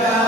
Ya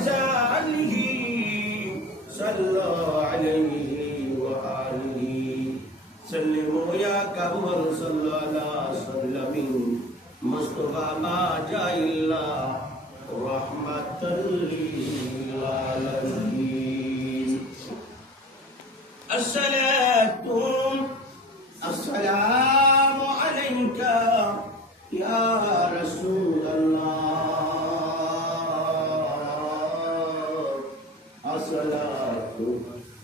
وصحبه صلى عليه وآله سلموا يا قمر صلى الله وسلم مصطفى ما جاء إلا رحمة للعالمين السلام عليك يا رسول الله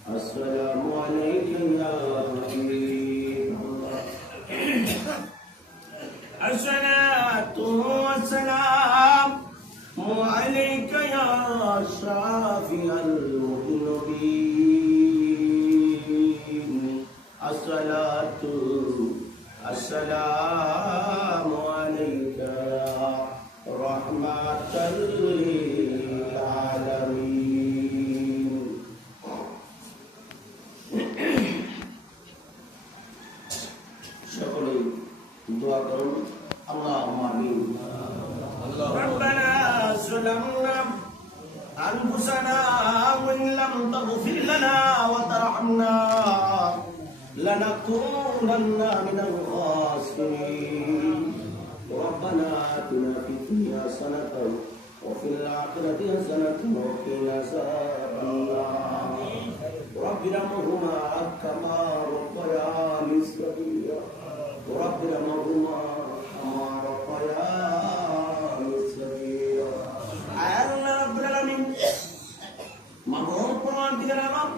السلام عليك يا حبيب الله الصلاة والسلام عليك يا شافي المذنبين السلام عليك يا رحمة للعالمين সকলেই দোয়া করুন اللهم آمين ربنا ظلمنا أنفسنا وإن لم تغفر لنا وترحمنا لنكونن من الخاسرين ربنا آتنا في الدنيا حسنة وفي الآخرة حسنة وقنا عذاب النار رب ارحمهما كما ربياني صغيرا رب ارحمهما كما ربياني صغيرا আল্লাহ রাব্বুল আলামিন মহান কোরআন থেকে নাম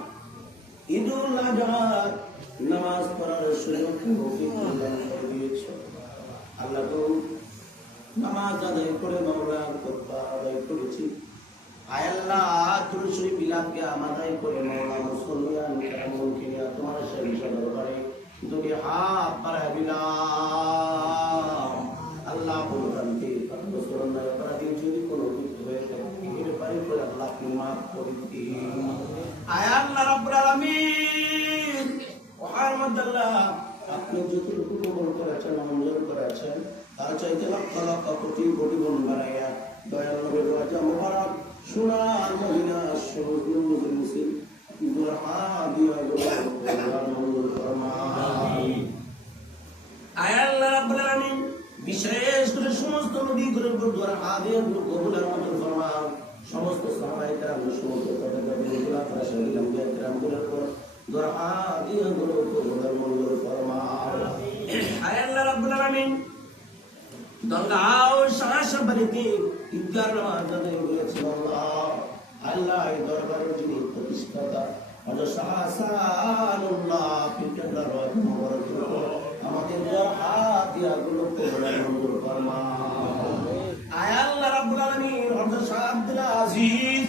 ঈদুল আযহা নামাজ পড়ার সুযোগ দিয়েছে আল্লাহ তো নামাজ আদায় করে মাওলা কুরবান আদায় করেছি আয় আল্লাহ দুরূদ শরীফ বিলাদকে আমাদাই করে মাওলা মুসল্লিয়ান কেরামকে তোমার শরীফের দরবারে দুটি হাত বাড়ায় বিলাম আল্লাহ বলতে বছরনা অপরাধী যদি কোনো কিছু হয়ে থাকে এর পারি করে আল্লাহ মাফ করে দিন আয় আল্লাহ রাব্বুল আলামিন ওয়াহমাদাল্লাহ আপনি যতটুকু কবুল করেছেন মঞ্জুর করেছেন তার চাইতে লক্ষ লক্ষ কোটি কোটি গুণ বাড়াইয়া দয়াল নবীর ওয়াজা মুবারক সোনার মদিনা শহীদ মুসলিম দুরহা দিয়া আল্লাহ মঞ্জুর ফরমায় আয় আল্লাহ রাব্বুল আলামিন বিশেষ করে সমস্ত নবীগুলোর উপর দুরহা দিয়া কবুল আর মঞ্জুর ফরমায় সমস্ত সাহাবায়ে কেরাম সমস্ত তাবেঈনগুলো রাশিদিন আম্বিয়া কেরামগুলোর উপর দুরহা দিয়া কবুল আর মঞ্জুর ফরমায় আয় আল্লাহ রাব্বুল আলামিন দরগাহ শাহবাড়িতে ঈদগাহ নামাজ আদায় করেছেন আল্লাহ এই দরবারের যিনি প্রতিষ্ঠাতা হযরত শাহ হাসানুল্লাহ পিতার রহমত মোবারক আমাদের হাদিয়াগুলো কবুল মঞ্জুর ফরমায় আয় আল্লাহ রাব্বুল আলামিন হযরত শাহ আব্দুল আজিজ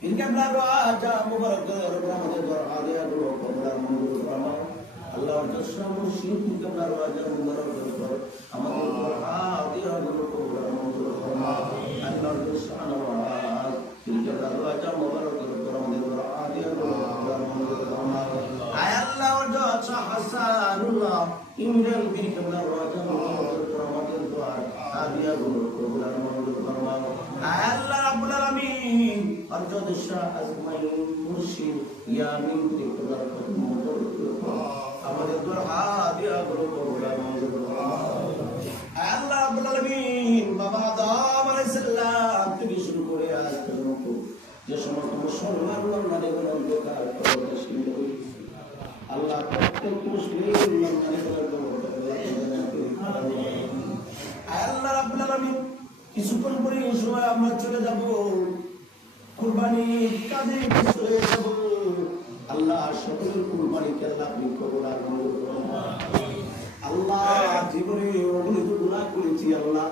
পিতার রাজা মোবারক আমাদের হাদিয়াগুলো কবুল মঞ্জুর ফরমায় আল্লাহ হযরত শাহ মুর্শিদ পিতার রাজা মোবারক আমাদের হাদিয়াগুলো কবুল মঞ্জুর ফরমায় আল্লাহ হযরত শাহ নওয়াজ পিতার রাজা মোবারক আমাদের হাদিয়াগুলো কবুল মঞ্জুর ফরমায় আয় আল্লাহ হযরত শাহ হাসানুল্লাহ ইমরান বিন কাবলার রাজা মোবারক আমাদের হাদিয়াগুলো কবুল মঞ্জুর ফরমায় আয় আল্লাহ রাব্বুল আলামিন হযরত শাহ আজমাইন মুর্শিদ ইয়ামিন পিতার রাজা মোবারক আমাদের হাদিয়াগুলো কবুল মঞ্জুর ফরমায় আয় আল্লাহ রাব্বুল আলামিন বাবা আদম আলাইহিস সালাম থেকে শুরু করে আজ পর্যন্ত যে সমস্ত মুসলমান নারীগণ অন্ধকার কবরে শুয়ে রয়েছে আল্লাহ প্রত্যেক মুসলিম নারীগণ আয় আল্লাহ রাব্বুল আলামিন কিছুক্ষণ পরে এই সময় আমরা চলে যাব কুরবানির কাজে চলে যাব আল্লাহ সকলের কুরবানিকে আল্লাহ আপনি কবুল আর মঞ্জুর করুন আল্লাহ জীবনে অগণিত গুনাহ করেছি আল্লাহ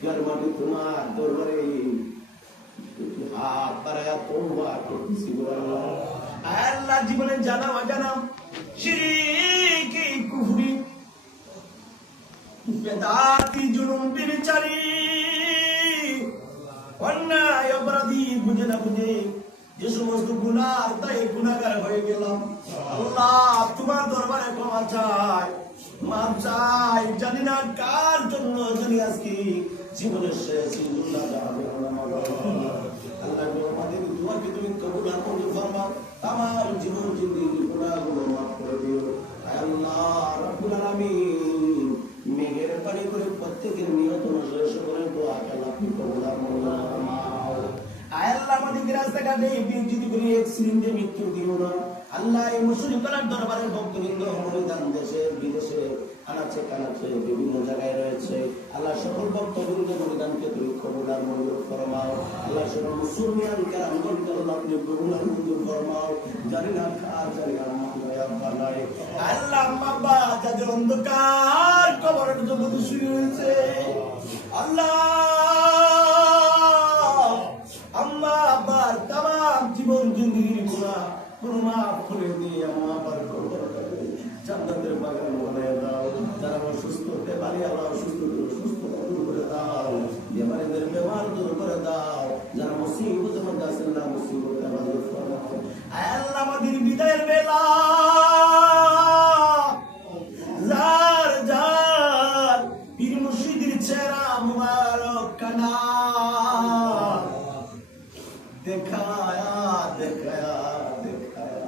গরমানি তোমার দরবারে হাত বাড়ায়া তওবা করতেছি আল্লাহ আয় আল্লাহ জীবনে জানা অজানা শিরক কুফরি বেদাতি জুলুম বিচারি অন্যায় অপরাধী বুঝে না বুঝে যে সমস্ত গুনাহ তাই গুনাহগার হয়ে গেলাম আল্লাহ তোমার দরবারে ক্ষমা চাই মাপ চাই জানি না কার জন্য জানি আজকে জীবনের শেষ আল্লাহ আমাদের দোয়াকে তুমি কবুল আর মঞ্জুর ফরমাও, তামাম জীবন জিন্দেগি গুনাহগুলো মাফ করে দিও। আয় আল্লাহ রাব্বুল আলামিন, মেঘের পানি করে প্রত্যেকের নিয়ত অনুযায়ী সকলের দোয়াকে আল্লাহ আপনি কবুল আর মঞ্জুর ফরমাও। আয় আল্লাহ আমাদেরকে রাস্তাঘাটে যদি কোনো অ্যাক্সিডেন্টে মৃত্যু দিও না। আল্লাহ এই মুসলিম তালার দরবারের ভক্তবৃন্দ মনিদান দেশে বিদেশে আনাচে কানাচে বিভিন্ন জায়গায় রয়েছে। আল্লাহ সকল ভক্তবৃন্দ মনিদানকে তুমি কবুল আর মঞ্জুর ফরমাও। আল্লাহ সকল মুসলমান কেরামগণকে আল্লাহ আপনি কবুল আর মঞ্জুর ফরমাও। জানি না খা জানি না বানাই আল্লাহ আম্মা যাদের অন্ধকার কবরের জগৎ শুরু হয়েছে, আল্লাহ আম্মা আব্বার তামাম জীবন জিন্দেগির গুনাহ পুরো মাফ করে দিয়ে আম্মা আব্বার কবরটাকে জান্নাতের বাগান বানিয়ে দাও। যারা অসুস্থ হতে পারে আল্লাহ সুস্থতা দূর করে দাও, বেমারিদের বেমার দূর করে দাও। যারা মুসিবতের মধ্যে আছেন না মুসিবত আল্লাহ দূর করে দাও। আয় আল্লাহ আমাদের বিদায়ের বেলা যার যার পীর মুর্শিদের চেহারা মুবারক কানা দেখায়া দেখায়া দেখায়া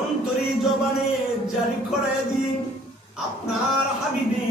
অন্তরি জবানে জারি করে দিন আপনার হাবিবি